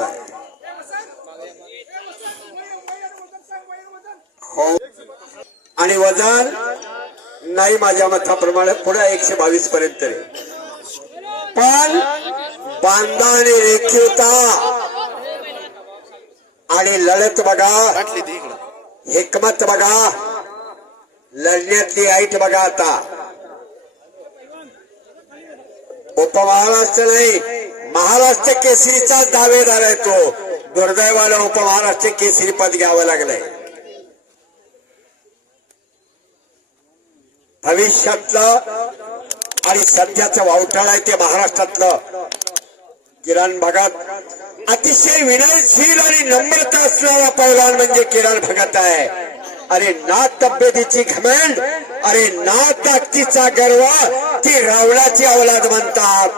माणूस आहे हो. आणि वजन नाही माझ्या मताप्रमाणे पुढे एकशे बावीस पर्यंत पण बांधा आणि रेखीवता. आणि लढत बघा. हिकमत बघा. लढण्यातली ऐट बघा आता. उपमहाराष्ट्र नाही. महाराष्ट्र केसरीचा दावेदार आहे तो. दुर्दैवाला उपमहाराष्ट्र केसरी पद घ्यावं लागलंय. भविष्यातलं आणि सध्याचं वावटाळ आहे ते महाराष्ट्रातलं. किरण भगत अतिशय विनयशील आणि नम्रता असणारा पैलवान म्हणजे किरण भगत आहे. अरे ना तब्येतीची घमेंड अरे ना ताकदीचा गर्व ती रावणाची अवलाद म्हणतात.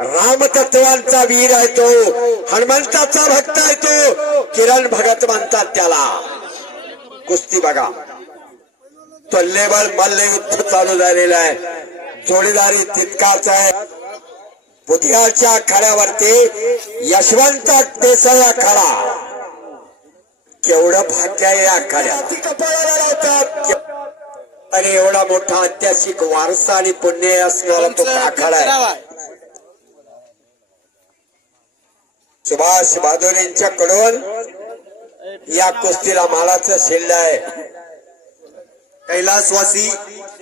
रामतत्वांचा वीर आहे तो हनुमंताचा भक्त आहे तो. किरण भगत म्हणतात त्याला. कुस्ती बघा. तल्लेबल मल्लयुद्ध चालू झालेलं आहे. जोडीदारी तितकाच आहे. बुधियाच्या आखाड्यावरती यशवंत देसाई आखाडा. केवढं भाग्य आहे या आखाड्यात. कपाळाला लावतात आणि एवढा मोठा ऐतिहासिक वारसा आणि पुण्य असणारा तो आखाडा आहे. सुभाष बहादुरींच्याकडून या कुस्तीला मालाचं शिल्ड आहे. कैलासवासी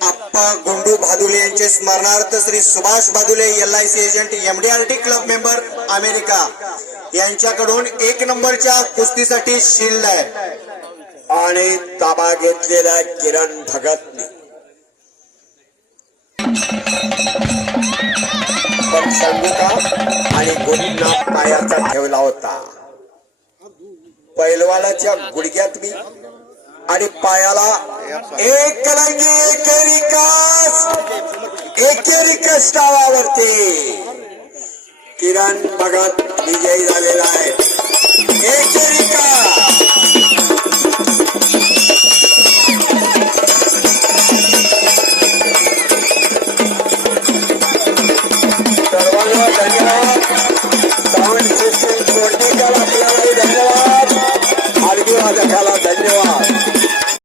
आप्पा गुंडू भादुले यांचे स्मरणार्थ Shri Subhash Bhadule L I C agent MDRT club member America. यांच्याकडून एक नंबरच्या कुस्तीसाठी शिल्ड आहे. आणि ताबा घेतलेला आहे किरण भगतने. पण संगीता आणि गुढींना पायाचा ठेवला होता. पैलवानाच्या गुडघ्यात मी आणि पायाला एक रंगी एकेरी कस एकेरी कस डावावरती. किरण भगत विजयी झालेला आहे.